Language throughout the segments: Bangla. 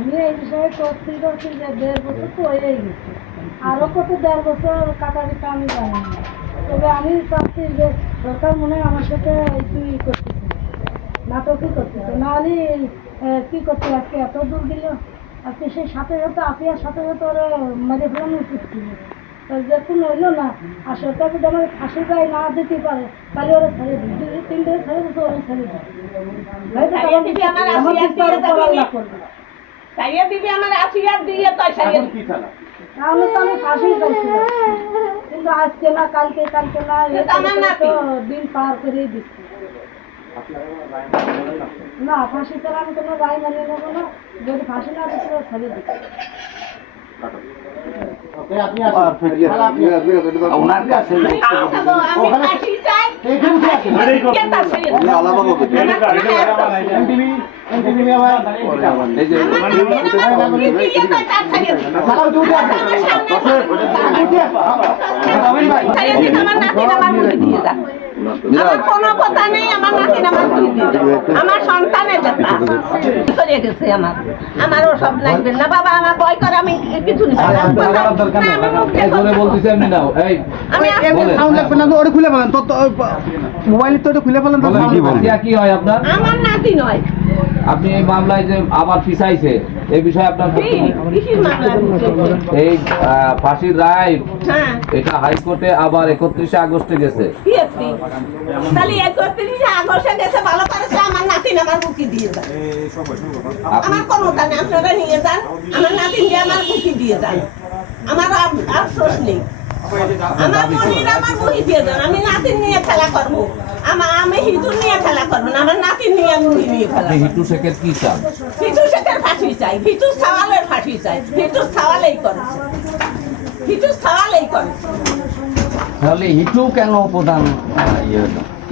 আমি এই বিষয়ে করছি যে 1.5 বছর তো হয়েই গেছে, আরও কত 1.5 বছর কাটারিটা আমি জানি না। তবে আমি চাচ্ছি যে সরকার মনে হয় আমার সাথে একটু করতেছে, নাটকই করতেছে, নাহলে কী করতে আজকে এত দূর দিল। আজকে সেই সাথে সাথে আসিয়ার সাথে সাথে ওরা মেরে ফেলানো উচিত ছিল, যখন হইলো না। আর সরকার যদি আমার ফাঁসি গায়ে না দিতে পারে তাহলে ওরা ছেড়ে দিই, 2-3 দিন ছেড়ে দিতে ওরা ছেড়ে দিই। তাহলে তো আমি ফাঁসি চাইছিলাম, কিন্তু আজকে না কালকে না তো দিন পার করে দিচ্ছি। না ফাঁসি ছাড়া আমি কোনো রায় মানিয়ে নেবো না, যদি ফাঁসি না দিতে ছেড়ে দিচ্ছি। ওনার কাছে কোনো কথা নেই, আমার নাতিন আমার আমার সন্তানের ব্যাপার করে গেছে। আমারও সব লাগবে না বাবা, আমার ভয় করে, আমি কিছু কি হয় আপনার? আমার নাতি নয়। আপনি এই মামলায় যে আবার ফিসাইছে এই বিষয়ে আপনার এই ফাঁসির রায় এটা হাইকোর্টে আবার 31শে আগস্টে গেছে। তাহলে 31শে আগস্টে গেছে, ভালো করেছে। আমার নাতিন আমার বুকি দিয়ে যান, আমার কোনো জানে আপনারা নিয়ে যান, আমার নাতিন দিয়ে আমার বুকি দিয়ে যান, আমার আফসোস নেই। আমার মনির আমার বুকি দিয়ে যান, আমি নাতিন নিয়ে খেলা করবো, আমি হিটু নিয়ে খেলা করবো না, আমার নাতিন নিয়ে মুড়ি নিয়ে খেলা। হিটু শেখের কি চান? হিটু শেখের ফাঁসি চাই, হিটু সাওয়ালের ফাঁসি চাই, হিটু সাওয়ালেই করেছে, হিটু সাওয়ালেই করেছে। তাহলে হিটু কেন প্রধান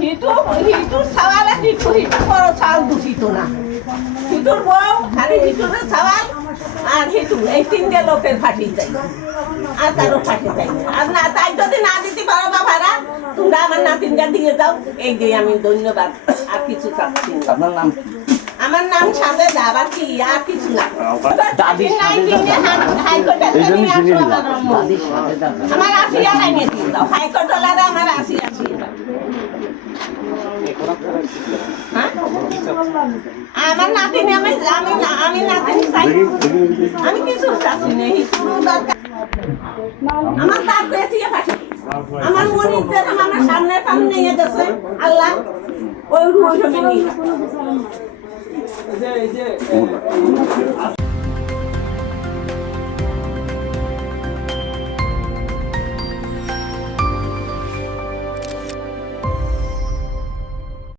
হিটু সাওয়ালে হিটু বড় সাওয়াল দূষিত না, হিটুর বউ খালি হিটুর সাওয়াল আর হিটু, এই 3টে লোকের ফাঁসি চাই, আর কারো ফাঁসি চাই না। আর না তাই যদি না দিতে পারো বা ভাড়া, তোমরা আমার নাতিনটা দিয়ে দাও, এই যে আমি ধন্যবাদ, আর কিছু চাচ্ছি না। আপনার নাম? আমার নাম সাজেদা, আবার কি আর কিছু না। আমার আসিয়া লাইনে দিয়ে দাও, হাইকোর্ট ওলারা আমার আসিয়া দিয়ে দাও। আমার নাতিনি আমি নাতিনি চাই, আমি কিছু চাচ্ছি না। আমার তার পেয়েছিয়ে পাঠি, আমার মনির আমার সামনের পানি নিয়ে গেছে আল্লাহ, ওই রুম নিয়ে